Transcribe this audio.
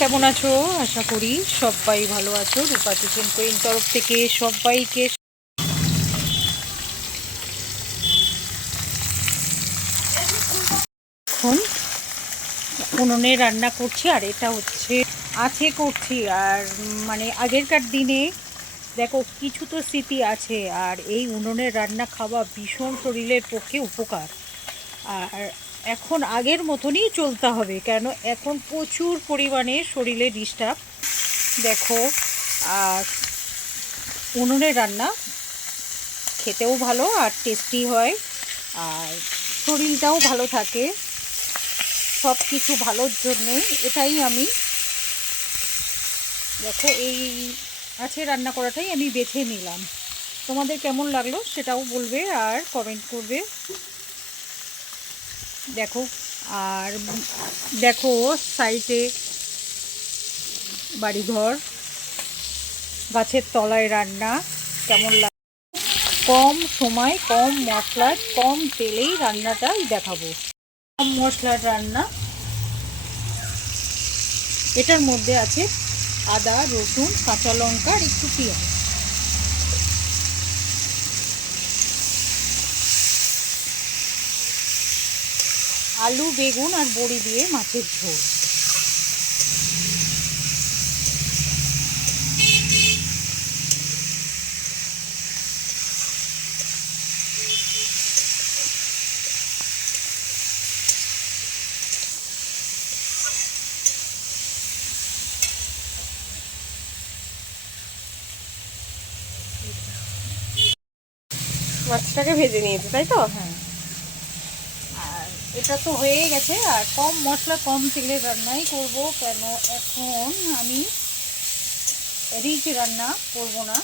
কেমন আছো? আশা করি সবাই ভালো আছো। রূপা কিচেন কুইন তরফ থেকে সবাইকে এখন উনুনে রান্না করছি। আর এটা হচ্ছে করছি। আর মানে আগেরকার দিনে দেখো কিছু তো স্মৃতি আছে। আর এই উনুনের রান্না খাওয়া ভীষণ শরীরের পক্ষে উপকার। আর এখন আগের মতনই চলতে হবে, কেন এখন প্রচুর পরিমাণে শরীরে ডিস্টার্ব। দেখো, আর উনুনের রান্না খেতেও ভালো আর টেস্টি হয়, আর শরীরটাও ভালো থাকে। সব কিছু ভালোর জন্যে এটাই আমি দেখো এই রান্না করাটাই আমি বেছে নিলাম। তোমাদের কেমন লাগলো সেটাও বলবে আর কমেন্ট করবে। দেখো, আর দেখো সাইডে বাড়িঘর, গাছের তলায় রান্না কেমন লাগে। কম সময়, কম মশলায়, কম তেলেই রান্নাটাই দেখাবো। কম মশলার রান্না। এটার মধ্যে আছে আদা, রসুন, কাঁচা লঙ্কা আর একটু পেঁয়াজ। আলু, বেগুন আর বড়ি দিয়ে মাছের ঝোল। মাছটাকে ভেজে নিয়েছে, তাই তো? হ্যাঁ, আর এটা তো হয়ে গেছে। আর কম মশলা কম তেলে রান্নাই করব, কেন এখন আমি রিচ রান্না করব না।